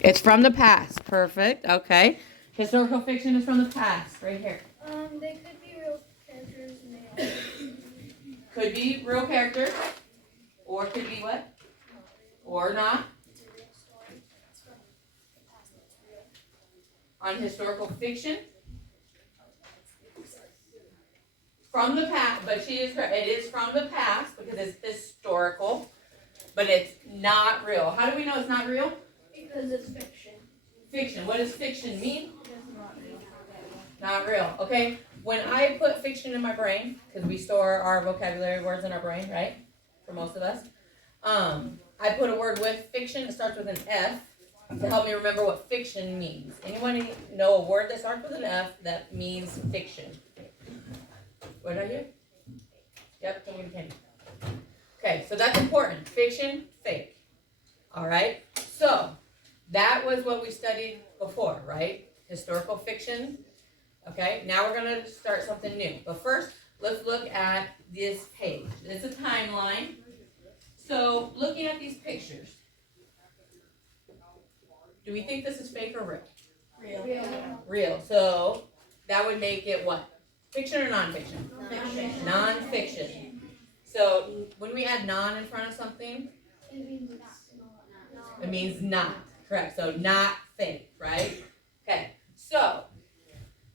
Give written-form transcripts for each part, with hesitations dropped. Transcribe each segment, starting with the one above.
It's from the past. Perfect. Okay. Historical fiction is from the past. Right here. They could be real characters and they also Could be real characters. Or could be what? Or not. it's a real story. It's from the past. It's real. On historical fiction. From the past, but she is correct. It is from the past because it's historical, but it's not real. How do we know it's not real? Because it's fiction. Fiction. What does fiction mean? It's not real. Not real. Okay. When I put fiction in my brain, because we store our vocabulary words in our brain, right? For most of us. I put a word with fiction. It starts with an F to help me remember what fiction means. Anyone know a word that starts with an F that means fiction? What did I hear? Yep, tell me the candy. Okay, so that's important. Fiction, fake. All right. So that was what we studied before, right? Historical fiction. Okay, now we're going to start something new. But first, let's look at this page. It's a timeline. So looking at these pictures, do we think this is fake or real? Real. Real. So that would make it what? Fiction or nonfiction? Fiction. Nonfiction. So when we add non in front of something, It means it's not. it means not. Correct. So not fake, right? Okay. So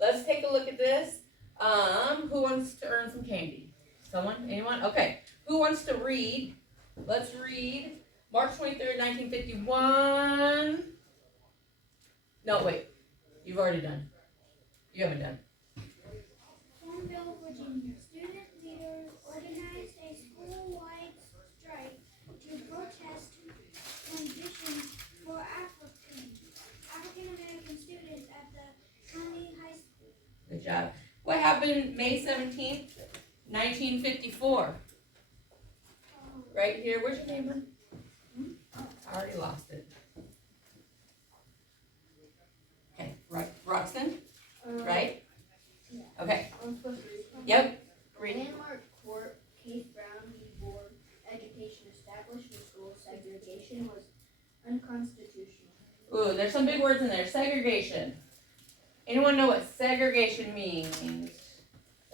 let's take a look at this. Who wants to earn some candy? Someone? Anyone? Okay. Who wants to read? Let's read March 23rd, 1951. No, wait. You've already done. You haven't done. Farmville, Virginia. Student leaders organized a school-wide strike to protest conditions for African American students at the county high school. Good job. What happened May 17th, 1954? Right here. Where's your neighbor? I already lost it. Okay. Roxton? Right? Okay. Yep. Read. Landmark Court, Keith Brown v. Board Education established the school segregation was unconstitutional. Ooh, there's some big words in there. Segregation. Anyone know what segregation means?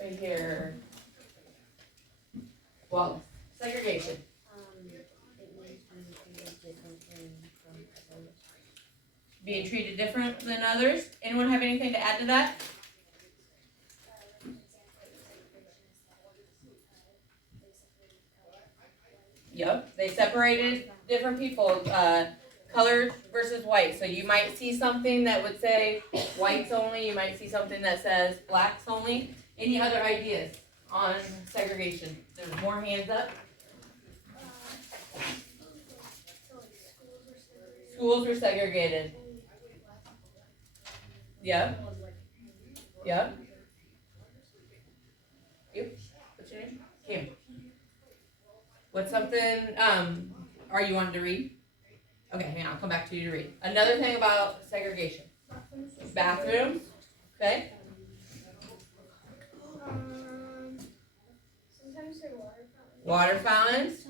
Right here. Wallace. Segregation. It means being Being treated treated different from others. different than others. Anyone have anything to add to that? Yep. They separated different people. Colored versus white. So you might see something that would say whites only. You might see something that says blacks only. Any other ideas on segregation? There's more hands up. Schools were segregated. Yep. Yep. You? What's your name? Kim. What's something, are you wanting to read? Okay, hang on, I'll come back to you to read. Another thing about segregation. Bathrooms. Okay. Sometimes they're water fountains. Water fountains.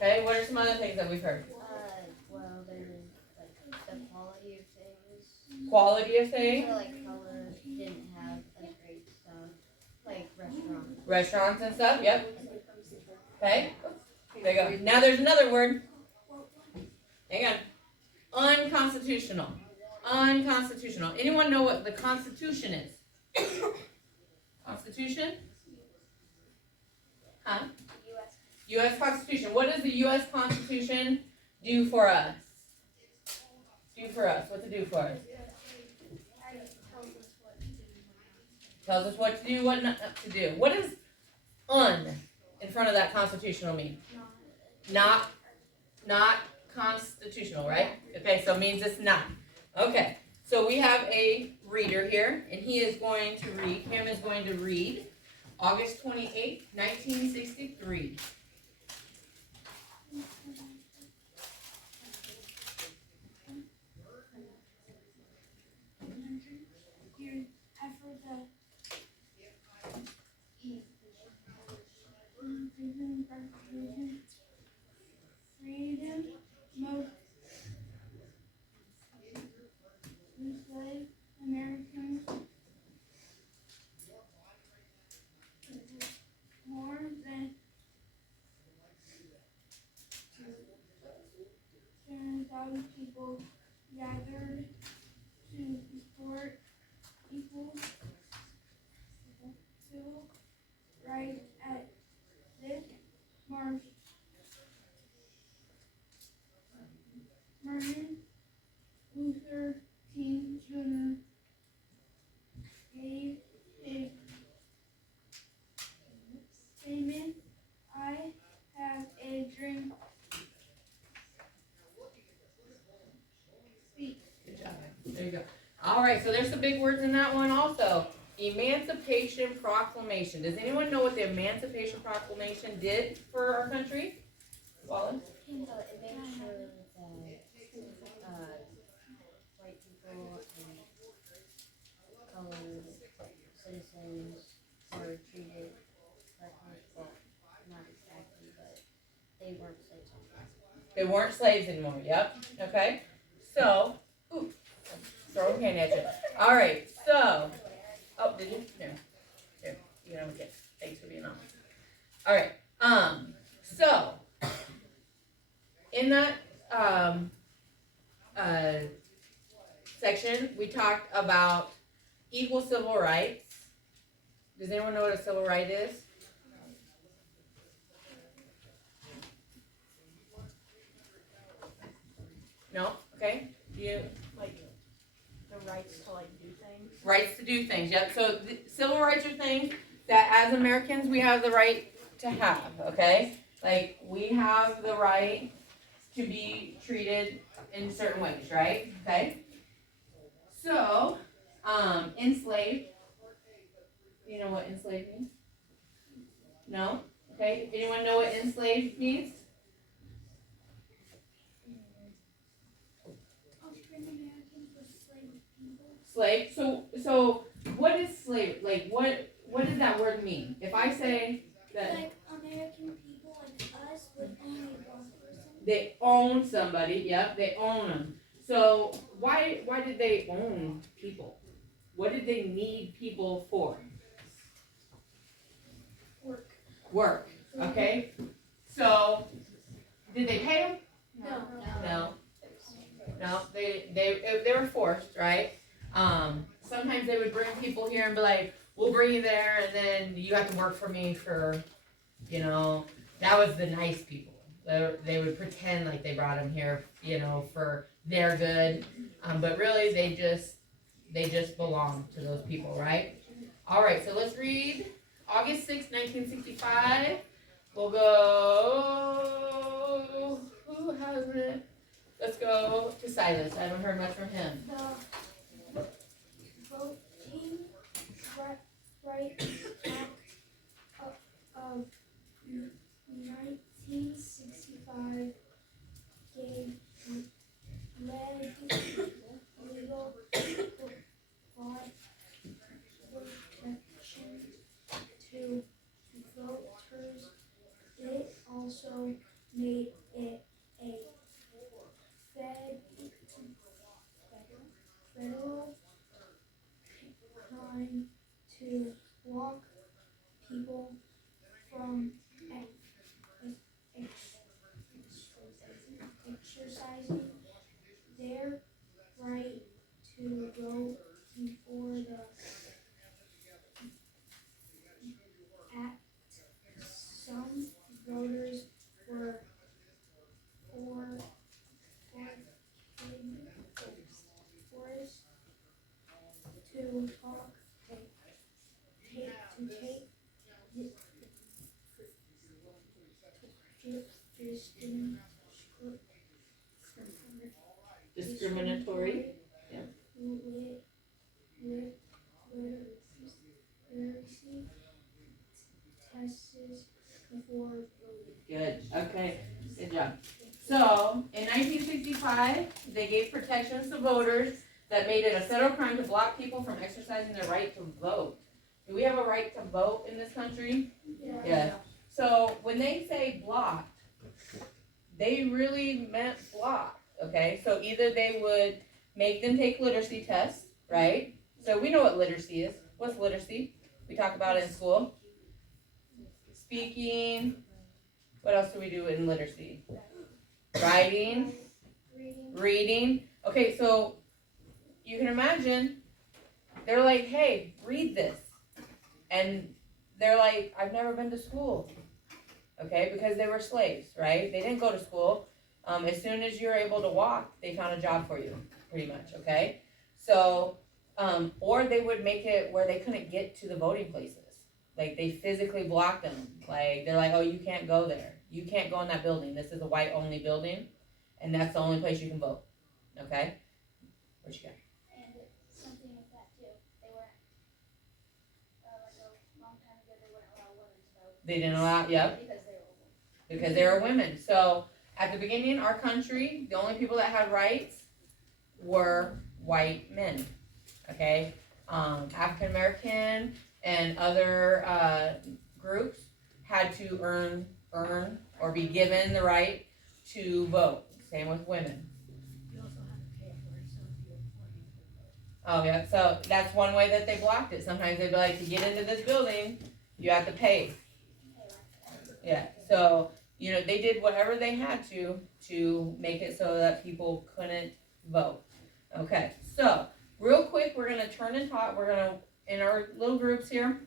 Okay, what are some other things that we've heard? Well, there's like the quality of things. Quality of things. So like colors didn't have like great stuff. Like restaurants. Restaurants and stuff, yep. Okay. There you go. Now there's another word. Hang on. Unconstitutional. Unconstitutional. Anyone know what the Constitution is? Constitution? Huh? U.S. Constitution. What does the U.S. Constitution do for us? Do for us. What's it do for us? Tells us what to do, what not to do. What does un in front of that constitutional mean? Not constitutional, right? Okay, so it means it's not. Okay, so we have a reader here, and he is going to read, Kim is going to read August 28th, 1963. Freedom, 2,000 people gathered to support equal civil rights at this march. Martin Luther King Jr. gave a statement. I have a dream. Speak. Good job. There you go. All right, so there's some big words in that one also. Emancipation Proclamation. Does anyone know what the Emancipation Proclamation did for our country? Wallace? It made sure that white people and colored citizens were treated correctly. Well, not exactly, but they weren't slaves anymore. They weren't slaves anymore. Yep. Okay. So, ooh, throw a hand at you. All right. So, oh, did you? No. Here, you can have a kiss. Thanks for being on. All right. So in that section, we talked about equal civil rights. Does anyone know what a civil right is? No? Okay. You Like the rights to like do things. rights to do things. Yep. So civil rights are things that as Americans we have the right to have. Okay. Like we have the right to be treated in certain ways, right? Okay. So, enslaved. You know what enslaved means? No? Okay. Anyone know what enslaved means? African Americans were slave people. Slave. So what is slave? Like what does that word mean? If I say that Like American people like us would only one person. they own somebody, yep, they own them. So why did they own people? What did they need people for? Work. Work. Okay. So did they pay them? No. No. They were forced, right? Sometimes they would bring people here and be like, "We'll bring you there, and then you have to work for me for, that was the nice people. They would pretend like they brought them here, for their good, but really they just belong to those people, right? All right, so let's read August 6, 1965. We'll go. Who has it? Let's go to Silas. I haven't heard much from him. The Voting Rights Act of 1965 gave legal protection to voters. It also made it a federal crime to block people from exercising their right to vote before the act. Some voters were forced to take Discriminatory. Literacy tests before voting. Good. Okay. Good job. So, in 1965, they gave protections to voters that made it a federal crime to block people from exercising their right to vote. Do we have a right to vote in this country? Yeah. So, when they say blocked, they really meant blocked, okay? So, either they would make them take literacy tests, right? So, we know what literacy is. What's literacy? We talk about it in school. Speaking. What else do we do in literacy? Writing. Reading. Reading. Okay, so you can imagine they're like, hey, read this. And they're like, I've never been to school. Okay, because they were slaves, right? They didn't go to school. As soon as you were able to walk, they found a job for you, pretty much, okay? So, or they would make it where they couldn't get to the voting places. Like, they physically blocked them. Like, they're like, oh, you can't go there. You can't go in that building. This is a white-only building, and that's the only place you can vote, okay? What you got? And something like that too. They weren't, like a long time ago, they wouldn't allow women to vote. They didn't allow, yep. Because they were women. So at the beginning, our country, the only people that had rights were white men. Okay, African American and other groups had to earn or be given the right to vote. Same with women. You also have to pay for it, so if you're applying for Oh yeah, so that's one way that they blocked it. Sometimes they'd be like, to get into this building, you have to pay. Yeah, so, you know, they did whatever they had to make it so that people couldn't vote. Okay, so, real quick, we're gonna turn and talk, in our little groups here,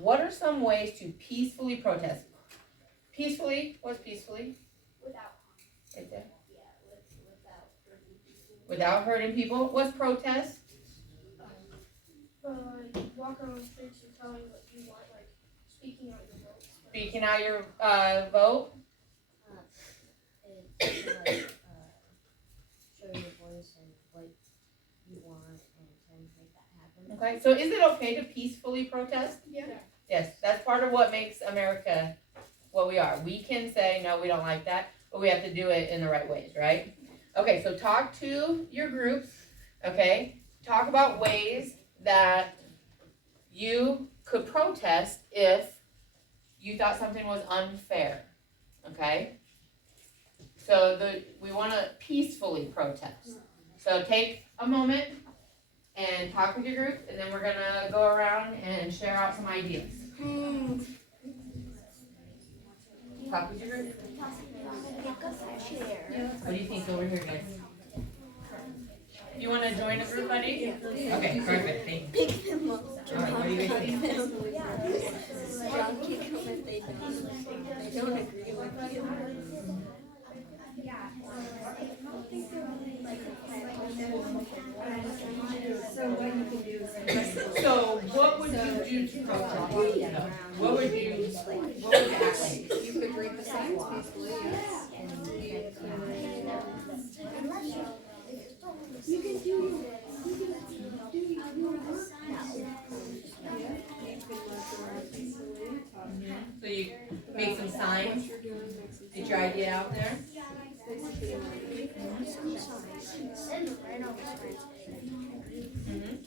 what are some ways to peacefully protest? Peacefully, what's peacefully? Without, Right there. without hurting people. Without hurting people, what's protest? Walk around the streets and telling what you want, like speaking out your votes. Speaking out your vote? It's like, show your voice and what you want and try and make that happen. Okay, so is it okay to peacefully protest? Yeah. Yes, that's part of what makes America what we are. We can say, no, we don't like that, but we have to do it in the right ways, right? Okay, so talk to your groups, okay? Talk about ways that you could protest if you thought something was unfair, okay? So we want to peacefully protest. So take a moment and talk with your group, and then we're going to go around and share out some ideas. Talk with your group. What do you think over here, guys? You want to join a group, buddy? Okay, perfect. Thank you. Pick them up. All right, what do you guys think? Drop kick them if they don't agree with you. So what would you do to protest? What would you act like? You could read the signs peacefully, yes. You can do your work. So you make some signs, get your idea out there.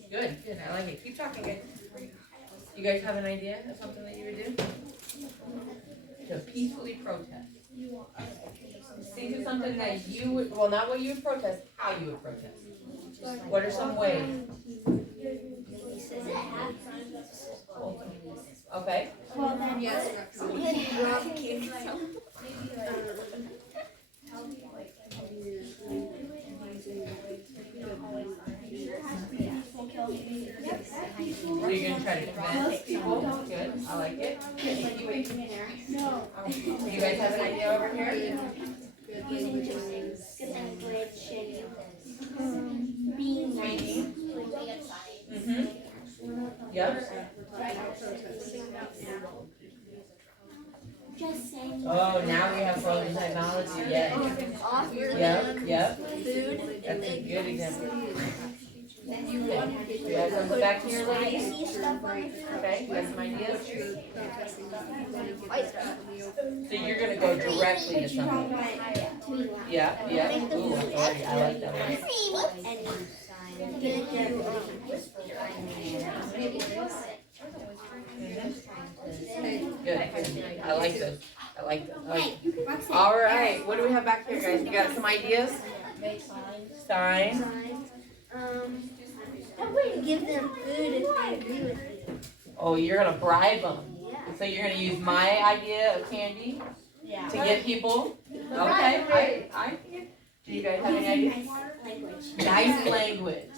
Good, good. I like it. Keep talking, guys. You guys have an idea of something that you would do? To peacefully protest. Think of something that you would, well, not what you would protest, how you would protest. What are some ways? Okay. Well, then, Yes, Drop kick them. So you're gonna try to convince people? Good, I like it. You guys have an idea over here? using just good language and being nice. Mm-hmm. Yep. Just saying. Oh, now we have frozen technology, yeah. Offer Yep, them yep. food. That's a good example. You You guys want to go back to your ladies? See stuff on it. Okay, you got some ideas? So you're gonna go directly to somebody? Yeah, yeah. Ooh, authority, I like that one. Good, good. I like this. I like this. All right, what do we have back here, guys? You got some ideas? Signs. I wouldn't give them food if they agree with you. Oh, you're gonna bribe them. Yeah. So you're gonna use my idea of candy Yeah. to get people? Okay, I Do you guys have any ideas? Language. Nice language.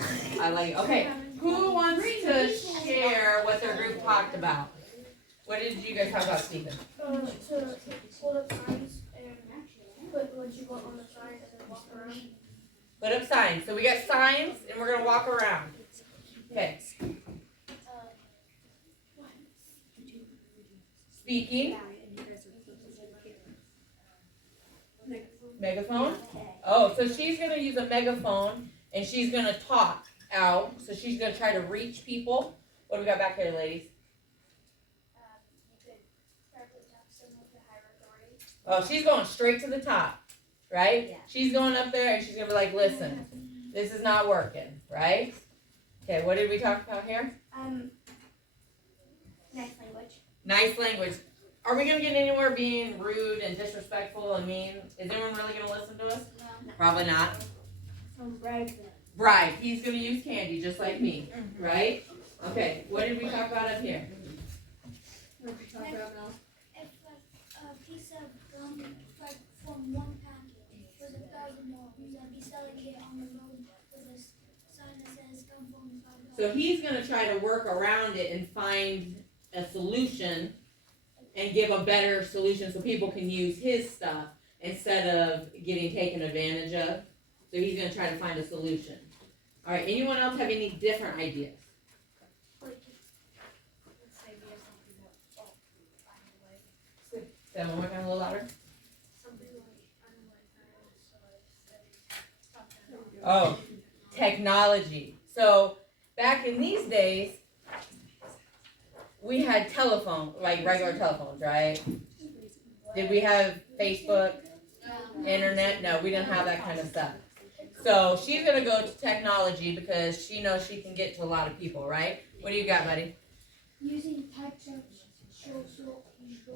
I like it. Okay, who wants to share what their group talked about? What did you guys talk about, Stephen? To hold up signs and put what you want on the sign and then walk around. Put up signs. So we got signs and we're gonna walk around. Okay. Speaking. Megaphone. Oh, so she's gonna use a megaphone and she's gonna talk out. So she's gonna try to reach people. What do we got back here, ladies? You could probably talk to someone with a higher authority. Oh, she's going straight to the top, right? Yeah. She's going up there and she's gonna be like, listen, this is not working, right? Okay, what did we talk about here? Nice language. Nice language. Are we gonna get anywhere being rude and disrespectful and mean? Is anyone really gonna listen to us? No. Probably not. Some bribe. Right, he's gonna use candy just like me, right? Okay, what did we talk about up here? What did you talk about, Mel? If a piece of gum, like from one packet, was $1,000, I'd be selling it on the road with a sign that says gum for only $5. So he's gonna try to work around it and find a solution and give a better solution so people can use his stuff instead of getting taken advantage of. So he's gonna try to find a solution. All right, anyone else have any different ideas? Say that one more time, a little louder. Oh, technology. So back in these days, we had telephone, like regular telephones, right? Did we have Facebook, internet? No, we didn't have that kind of stuff. So she's gonna go to technology because she knows she can get to a lot of people, right? What do you got, buddy? Using types of social media.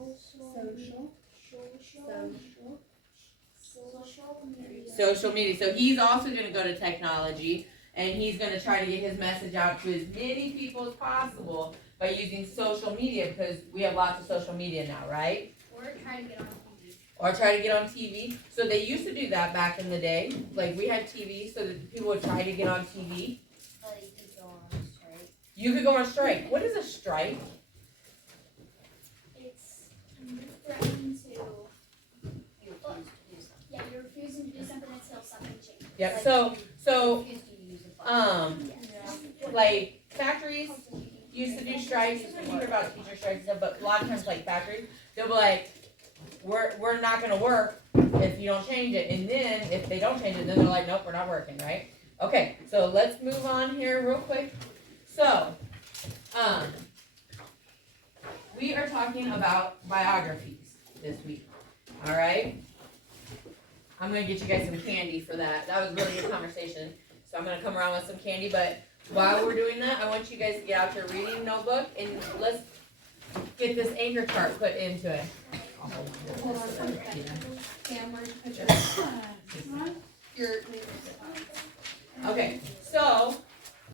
Social media. So he's also gonna go to technology and he's gonna try to get his message out to as many people as possible by using social media because we have lots of social media now, right? Or try to get on TV. Or try to get on TV. So they used to do that back in the day. Like we had TV so that people would try to get on TV. But you could go on straight. You could go on strike. What is a strike? It's threatening to. You refuse to do something. Yeah, you're refusing to do something until something changes. Yeah, so Refuse to use a button. like factories used to do strikes. You hear about teacher strikes and stuff, but a lot of times like factories, they'll be like, we're not gonna work if you don't change it. And then if they don't change it, then they're like, nope, we're not working, right? Okay, so let's move on here real quick. So, we are talking about biographies this week. All right? I'm gonna get you guys some candy for that. That was really good conversation. So I'm gonna come around with some candy, but while we're doing that, I want you guys to get out your reading notebook and let's get this anchor chart put into it. Hold on, Cameron, put your, Okay, so